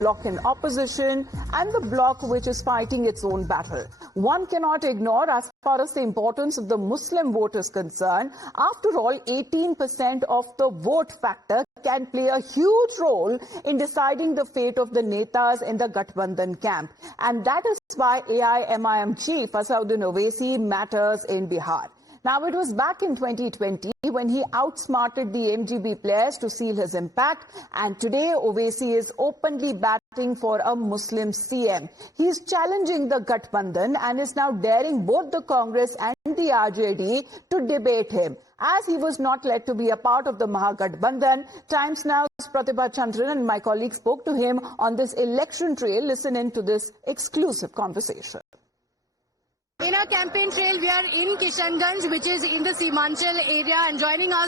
bloc in opposition and the bloc which is fighting its own battle. One cannot ignore as far as the importance of the Muslim vote is concerned. After all, 18% of the vote factor can play a huge role in deciding the fate of the netas in the Gathbandhan camp. And that is why AIMIM chief Asaduddin Owaisi matters in Bihar. Now, it was back in 2020 when he outsmarted the MGB players to seal his impact, and today Owaisi is openly batting for a Muslim CM. He is challenging the Gathbandhan and is now daring both the Congress and the RJD to debate him. As he was not led to be a part of the Mahagathbandhan, Times Now's Pratibha Chandran and my colleague spoke to him on this election trail. Listen in to this exclusive conversation. In our campaign trail, we are in Kishanganj, which is in the Simanchal area, and joining us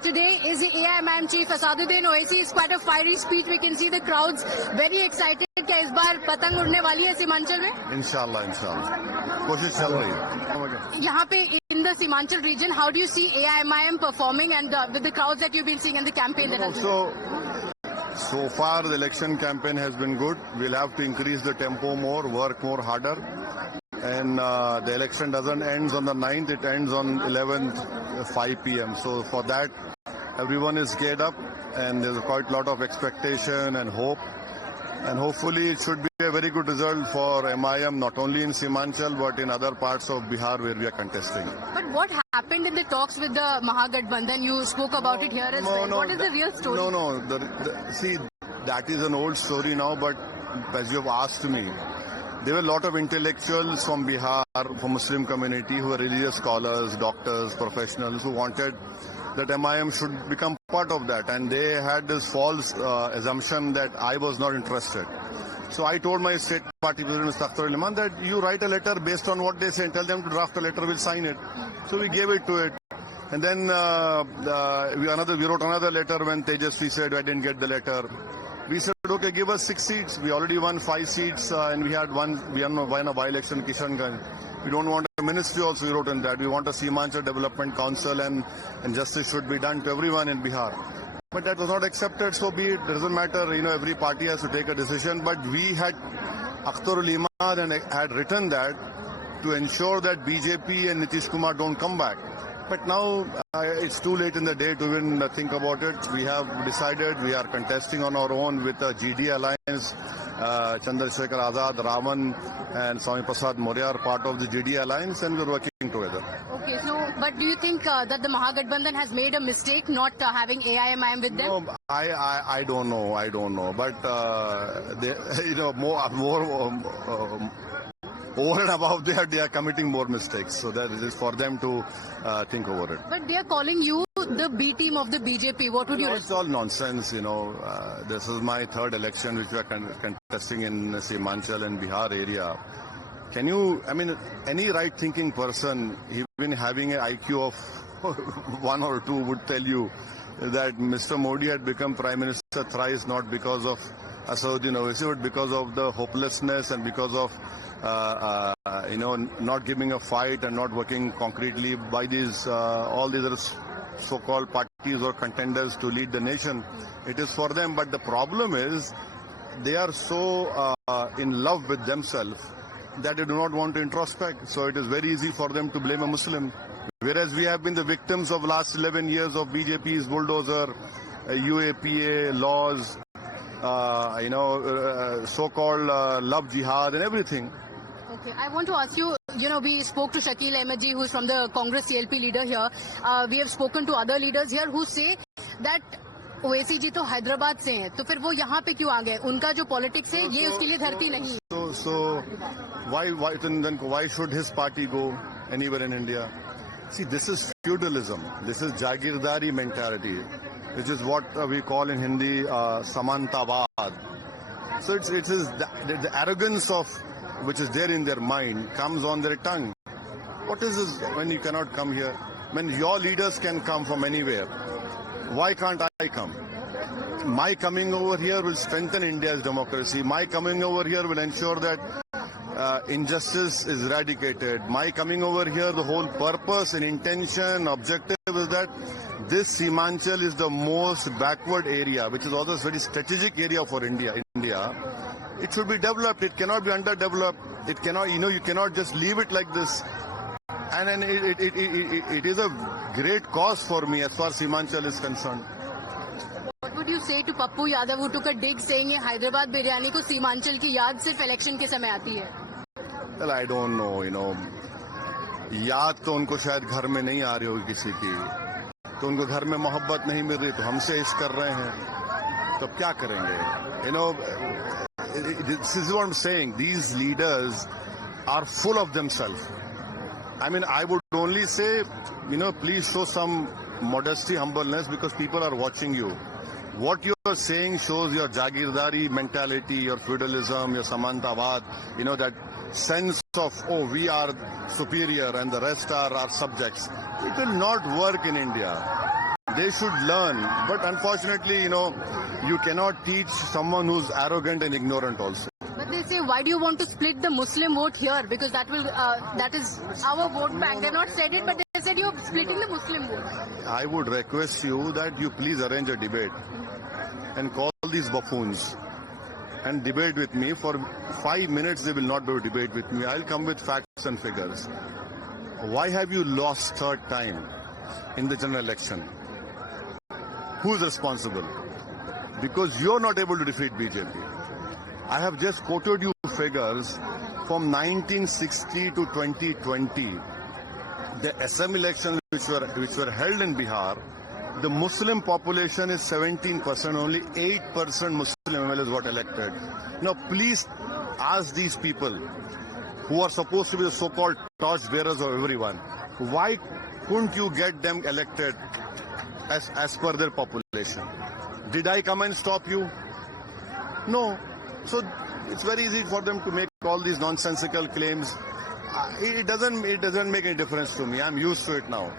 today is the AIMIM chief Asaduddin Owaisi. It's quite a fiery speech. We can see the crowds very excited. क्या इस बार पतंग उड़ने वाली है सीमांचल में? इंशाल्लाह इंशाल्लाह कोशिश चल रही है. यहाँ पे in the Simanchal region, how do you see AIMIM performing and with the crowds that you've been seeing in the campaign? So far the election campaign has been good. We'll have to increase the tempo more, work more harder. And the election doesn't end on the 9th, it ends on 11th, 5 p.m. So for that, everyone is geared up and there's quite a lot of expectation and hope. And hopefully it should be a very good result for MIM, not only in Simanchal, but in other parts of Bihar where we are contesting. But what happened in the talks with the Mahagathbandhan? You spoke about it here as well. What is the real story? See, that is an old story now, but as you have asked me, there were a lot of intellectuals from Bihar, from Muslim community, who were religious scholars, doctors, professionals, who wanted that MIM should become part of that. And they had this false assumption that I was not interested. So I told my state party president, Mr. Akhtar Liman, that you write a letter based on what they say and tell them to draft a letter, we'll sign it. So we gave it to it. And then we wrote another letter when Tejasvi said I didn't get the letter. We said, okay, give us 6 seats. We already won 5 seats and we won a by-election in Kishanganj. We don't want a ministry also, we wrote in that. We want a Simanchal Development Council and justice should be done to everyone in Bihar. But that was not accepted, so be it. It doesn't matter, every party has to take a decision. But we had, Akhtar Liman had written that to ensure that BJP and Nitish Kumar don't come back. But now it's too late in the day to even think about it. We have decided we are contesting on our own with the GD Alliance. Chandrasekhar Azad, Raman and Swami Prasad Maurya are part of the GD Alliance and we're working together. Okay, so but do you think that the Mahagathbandhan has made a mistake not having AIMIM with them? No, I don't know. But over and above that, they are committing more mistakes. So that it is for them to think over it. But they are calling you the B team of the BJP. What would you respond? It's all nonsense, This is my third election which we are contesting in Simanchal and Bihar area. Any right-thinking person, even having an IQ of 1 or 2, would tell you that Mr. Modi had become Prime Minister thrice not because of Asaduddin Owaisi, but because of the hopelessness and because of not giving a fight and not working concretely by all these so-called parties or contenders to lead the nation. It is for them, but the problem is they are so in love with themselves that they do not want to introspect. So it is very easy for them to blame a Muslim. Whereas we have been the victims of last 11 years of BJP's bulldozer, UAPA laws, so-called love jihad and everything. Okay, I want to ask you, we spoke to Shakil Ahmed ji, who is from the Congress CLP leader here. We have spoken to other leaders here who say that Owaisi जी तो हैदराबाद से हैं, तो फिर वो यहाँ पे क्यों आ गए? उनका जो पॉलिटिक्स है ये उसके लिए धरती नहीं है. So why should his party go anywhere in India? See, this is feudalism. This is Jagirdari mentality, which is what we call in Hindi Samantavad. So it is the arrogance of which is there in their mind comes on their tongue. What is this when you cannot come here? When your leaders can come from anywhere, why can't I come? My coming over here will strengthen India's democracy. My coming over here will ensure that injustice is eradicated. My coming over here, the whole purpose and intention, objective is that this Simanchal is the most backward area, which is also a very strategic area for India. It should be developed. It cannot be underdeveloped. It cannot, you cannot just leave it like this. And then it is a great cause for me as far as Simanchal is concerned. What would you say to Pappu Yadav who took a dig saying ये हैदराबाद बिरयानी को सीमांचल की याद सिर्फ election के समय आती है? Well, I don't know, याद तो उनको शायद घर में नहीं आ रही होगी किसी की, तो उनको घर में मोहब्बत नहीं मिल रही तो हमसे इश्क कर रहे हैं, तो क्या करेंगे? This is what I'm saying. These leaders are full of themselves. I mean, I would only say, please show some modesty, humbleness, because people are watching you. What you are saying shows your Jagirdari mentality, your feudalism, your Samantavad, that sense of, we are superior and the rest are our subjects. It will not work in India. They should learn. But unfortunately, you cannot teach someone who's arrogant and ignorant also. But they say, why do you want to split the Muslim vote here? Because that is our vote bank. They've not said it, but they said you're splitting the Muslim vote. I would request you that you please arrange a debate and call these buffoons and debate with me. For 5 minutes, they will not be able to debate with me. I'll come with facts and figures. Why have you lost third time in the general election? Who's responsible? Because you're not able to defeat BJP. I have just quoted you figures from 1960 to 2020. The SM elections which were held in Bihar, the Muslim population is 17%, only 8% Muslim MLAs got elected. Now please ask these people who are supposed to be the so-called torch bearers of everyone, why couldn't you get them elected as per their population? Did I come and stop you? No. So it's very easy for them to make all these nonsensical claims. It doesn't make any difference to me. I'm used to it now.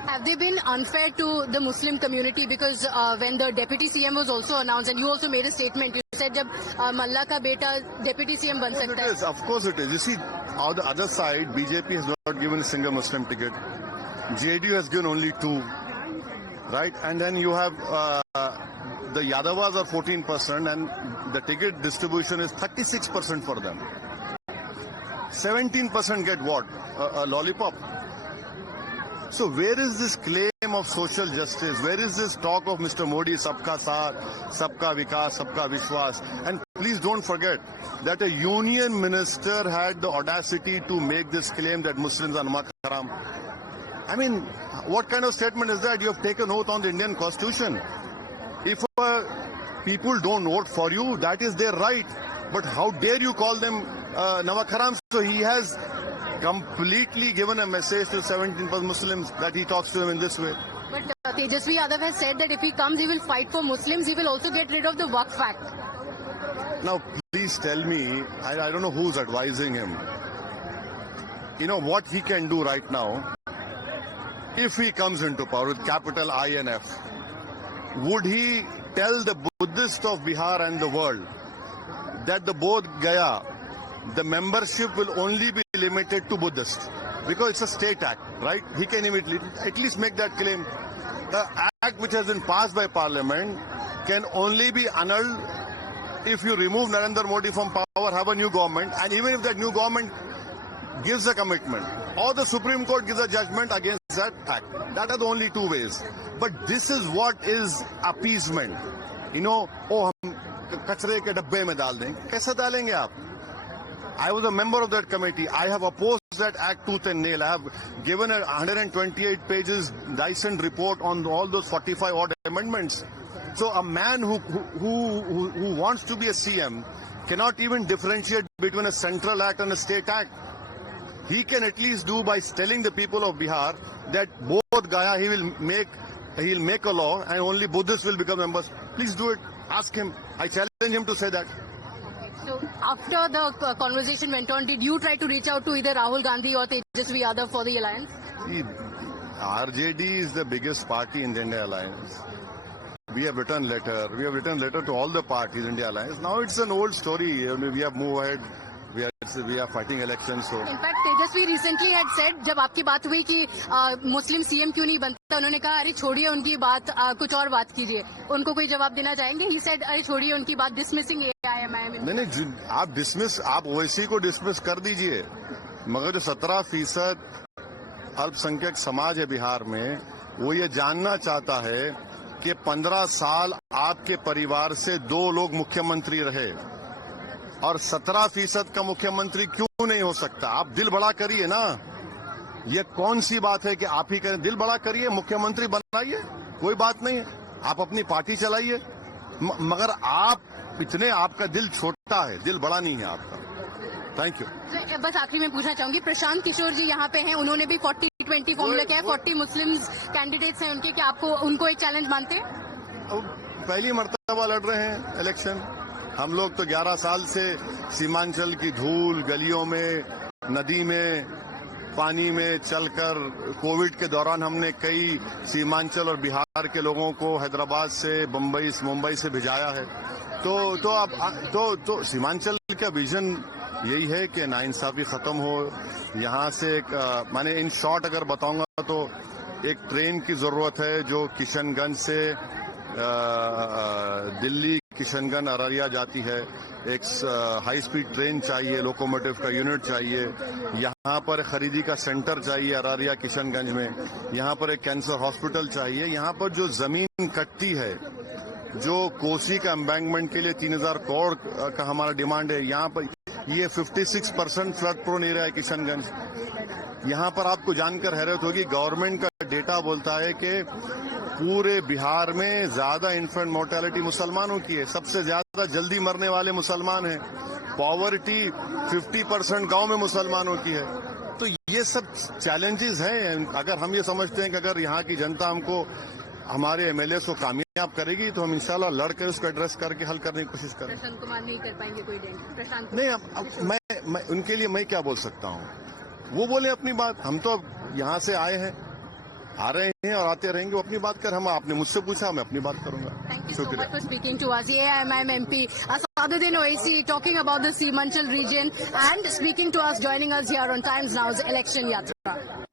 Have they been unfair to the Muslim community? Because when the deputy CM was also announced, and you also made a statement, you said jab Malla ka beta deputy CM ban sakta hai. Of course it is. You see, on the other side, BJP has not given a single Muslim ticket. JDU has given only 2. Right? And then you have the Yadavas are 14% and the ticket distribution is 36% for them. 17% get what? A lollipop. So where is this claim of social justice? Where is this talk of Mr. Modi, Sabka Saath, Sabka Vikas, Sabka Vishwas? And please don't forget that a union minister had the audacity to make this claim that Muslims are namak haram. I mean, what kind of statement is that? You have taken oath on the Indian Constitution. If people don't vote for you, that is their right. But how dare you call them namak haram? So he has completely given a message to 17% Muslims that he talks to them in this way. But Tejasvi Yadav has said that if he comes, he will fight for Muslims. He will also get rid of the Waqf Act. Now, please tell me, I don't know who's advising him. What he can do right now, if he comes into power with capital INF, would he tell the Buddhists of Bihar and the world that the Bodh Gaya, the membership will only be limited to Buddhists? Because it's a state act, right? He can at least make that claim. The act which has been passed by Parliament can only be annulled if you remove Narendra Modi from power, have a new government, and even if that new government gives a commitment, or the Supreme Court gives a judgment against that act. That are the only 2 ways. But this is what is appeasement. हम कचरे के डब्बे में डाल देंगे. कैसे डालेंगे आप? I was a member of that committee. I have opposed that act tooth and nail. I have given a 128 pages Dyson report on all those 45 odd amendments. So a man who wants to be a CM cannot even differentiate between a central act and a state act. He can at least do by telling the people of Bihar that Bodh Gaya he'll make a law and only Buddhists will become members. Please do it. Ask him. I challenge him to say that. So after the conversation went on, did you try to reach out to either Rahul Gandhi or Tejasvi Yadav for the alliance? See, RJD is the biggest party in the India Alliance. We have written letter. We have written letter to all the parties in the India Alliance. Now it's an old story. We have moved ahead. we are fighting elections. So in fact Tejashwi recently had said, जब आपकी बात हुई कि मुस्लिम CM क्यों नहीं बनता, उन्होंने कहा अरे छोड़िए उनकी बात, कुछ और बात कीजिए। उनको कोई जवाब देना चाहेंगे? ही सेड अरे छोड़िए उनकी बात, डिसमिसिंग एआईएमआईएम। नहीं, आप ओवैसी को डिसमिस कर दीजिए, मगर जो 17% अल्पसंख्यक समाज है बिहार में, वो ये जानना चाहता है कि 15 साल आपके परिवार से 2 लोग मुख्यमंत्री रहे और 17% का मुख्यमंत्री क्यों नहीं हो सकता? आप दिल बड़ा करिए ना, ये कौन सी बात है कि आप ही करें? दिल बड़ा करिए, मुख्यमंत्री बनाइए, कोई बात नहीं है, आप अपनी पार्टी चलाइए, मगर आपका दिल छोटा है, दिल बड़ा नहीं है आपका। Thank you. बस आखिरी में पूछना चाहूंगी, प्रशांत किशोर जी यहाँ पे हैं, उन्होंने भी 40-20 फॉर्मूला किया है, 40 मुस्लिम कैंडिडेट्स हैं उनके, क्या आपको उनको एक चैलेंज मानते हैं? पहली मर्तबा लड़ रहे हैं इलेक्शन। हम लोग तो 11 साल से सीमांचल की धूल, गलियों में, नदी में, पानी में चलकर, कोविड के दौरान हमने कई सीमांचल और बिहार के लोगों को हैदराबाद से, मुंबई से भिजाया है। तो सीमांचल का विजन यही है कि नाइंसाफी खत्म हो। यहाँ से मैंने इन शॉर्ट अगर बताऊंगा तो एक ट्रेन की जरूरत है जो किशनगंज से दिल्ली, किशनगंज, अररिया जाती है। एक हाई स्पीड ट्रेन चाहिए, लोकोमोटिव का यूनिट चाहिए। यहाँ पर खरीदी का सेंटर चाहिए अररिया किशनगंज में। यहाँ पर एक कैंसर हॉस्पिटल चाहिए। यहाँ पर जो जमीन कटती है, जो कोसी का एम्बैंकमेंट के लिए 3000 करोड़ का हमारा डिमांड है, यहाँ पर ये 56% फ्लड प्रोन एरिया है किशनगंज। यहाँ पर आपको जानकर हैरत होगी, गवर्नमेंट का डेटा बोलता है कि पूरे बिहार में ज्यादा इन्फेंट मोर्टेलिटी मुसलमानों की है, सबसे ज्यादा जल्दी मरने वाले मुसलमान हैं। पॉवर्टी 50% गांव में मुसलमानों की है। तो ये सब चैलेंजेस हैं। अगर हम ये समझते हैं कि अगर यहाँ की जनता हमको, हमारे एमएलए को कामयाब करेगी, तो हम इंशाल्लाह लड़कर उसको एड्रेस करके हल करने की कोशिश करें। प्रशांत कुमार नहीं कर पाएंगे कोई डेंट? प्रशांत नहीं, अब मैं उनके लिए मैं क्या बोल सकता हूँ? वो बोले अपनी बात। हम तो अब यहाँ से आए हैं, आ रहे हैं और आते रहेंगे। वो अपनी बात कर, आपने मुझसे पूछा, मैं अपनी बात करूंगा। Thank you so much for speaking to us. AIMIM MP Asaduddin Owaisi talking about the Seemanchal region and speaking to us, joining us here on Times Now's Election Yatra.